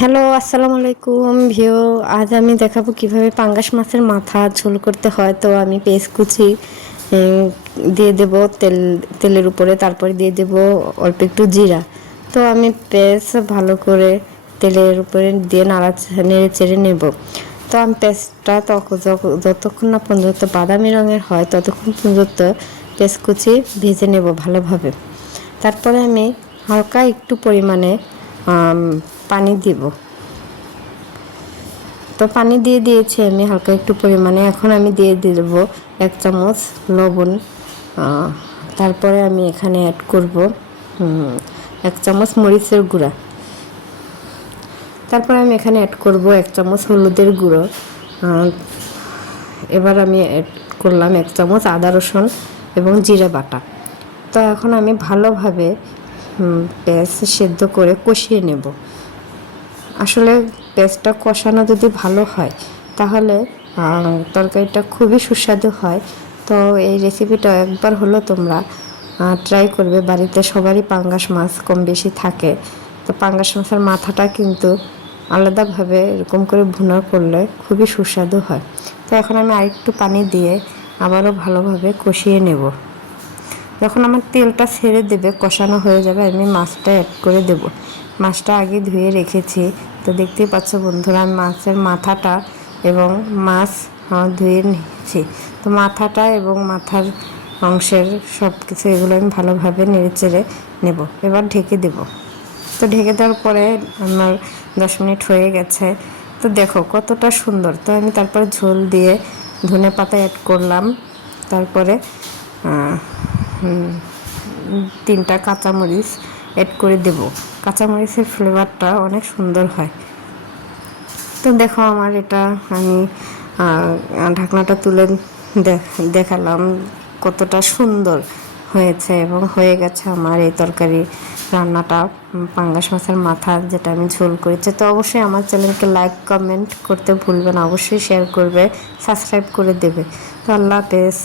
Hello, আসসালামু আলাইকুম view. আজ আমি দেখাবো কিভাবে পাঙ্গাস মাছের মাথা ঝোল করতে হয়। তো আমি পেঁয়াজ কুচি দিয়ে দেব তেলের উপরে, তারপরে দিয়ে দেব অল্প একটু জিরা। তো আমি পেঁয়াজ ভালো করে তেলের উপরে দিয়ে নেড়ে চেড়ে নেব। তো আমি পেঁয়াজটা যতক্ষণ না পর্যন্ত বাদামি রঙের হয় ততক্ষণ পর্যন্ত পেঁয়াজ কুচি ভেজে নেব ভালোভাবে। তারপরে আমি হালকা একটু পরিমাণে পানি দিব। তো পানি দিয়ে দিয়েছি আমি হালকা একটু পরিমাণে। এখন আমি দিয়ে দেব 1 চামচ লবণ। তারপরে আমি এখানে অ্যাড করব 1 চামচ মরিচের গুঁড়া। তারপরে আমি এখানে অ্যাড করব 1 চামচ হলুদের গুঁড়ো। এবার আমি অ্যাড করলাম 1 চামচ আদা রসুন এবং জিরে বাটা। তো এখন আমি ভালোভাবে পেঁয়াজ সেদ্ধ করে কষিয়ে নেব। আসলে পেঁয়াজটা কষানো যদি ভালো হয় তাহলে তরকারিটা খুবই সুস্বাদু হয়। তো এই রেসিপিটা একবার হলো তোমরা ট্রাই করবে। বাড়িতে সবারই পাঙ্গাস মাছ কম বেশি থাকে। তো পাঙ্গাস মাছের মাথাটা কিন্তু আলাদাভাবে এরকম করে ভুনা করলে খুবই সুস্বাদু হয়। তো এখন আমি আরেকটু পানি দিয়ে আবারও ভালোভাবে কষিয়ে নেব। যখন আমার তেলটা ছেড়ে দেবে, কষানো হয়ে যাবে, আমি মাছটা অ্যাড করে দেব। মাছটা আগে ধুয়ে রেখেছি। তো দেখতেই পাচ্ছ বন্ধুরা, আমি মাছের মাথাটা এবং মাছ ধুয়ে নিয়েছি। তো মাথাটা এবং মাথার অংশের সব কিছু এগুলো আমি ভালোভাবে নেড়ে চেড়ে নেব। এবার ঢেকে দেব। তো ঢেকে দেওয়ার পরে আমার 10 মিনিট হয়ে গেছে। তো দেখো কতটা সুন্দর। তো আমি তারপরে ঝোল দিয়ে ধনেপাতা অ্যাড করলাম। তারপরে 3টা কাঁচামরিচ অ্যাড করে দেব। কাঁচামরিচের ফ্লেভারটা অনেক সুন্দর হয়। তো দেখো আমার এটা আমি ঢাকনাটা তুলে দেখালাম কতটা সুন্দর হয়েছে এবং হয়ে গেছে আমার এই তরকারি রান্নাটা, পাঙ্গাস মাছের মাথা যেটা আমি ঝোল করেছি। তো অবশ্যই আমার চ্যানেলকে লাইক কমেন্ট করতে ভুলবে না, অবশ্যই শেয়ার করবে, সাবস্ক্রাইব করে দেবে। তো আল্লাহ হাফেজ।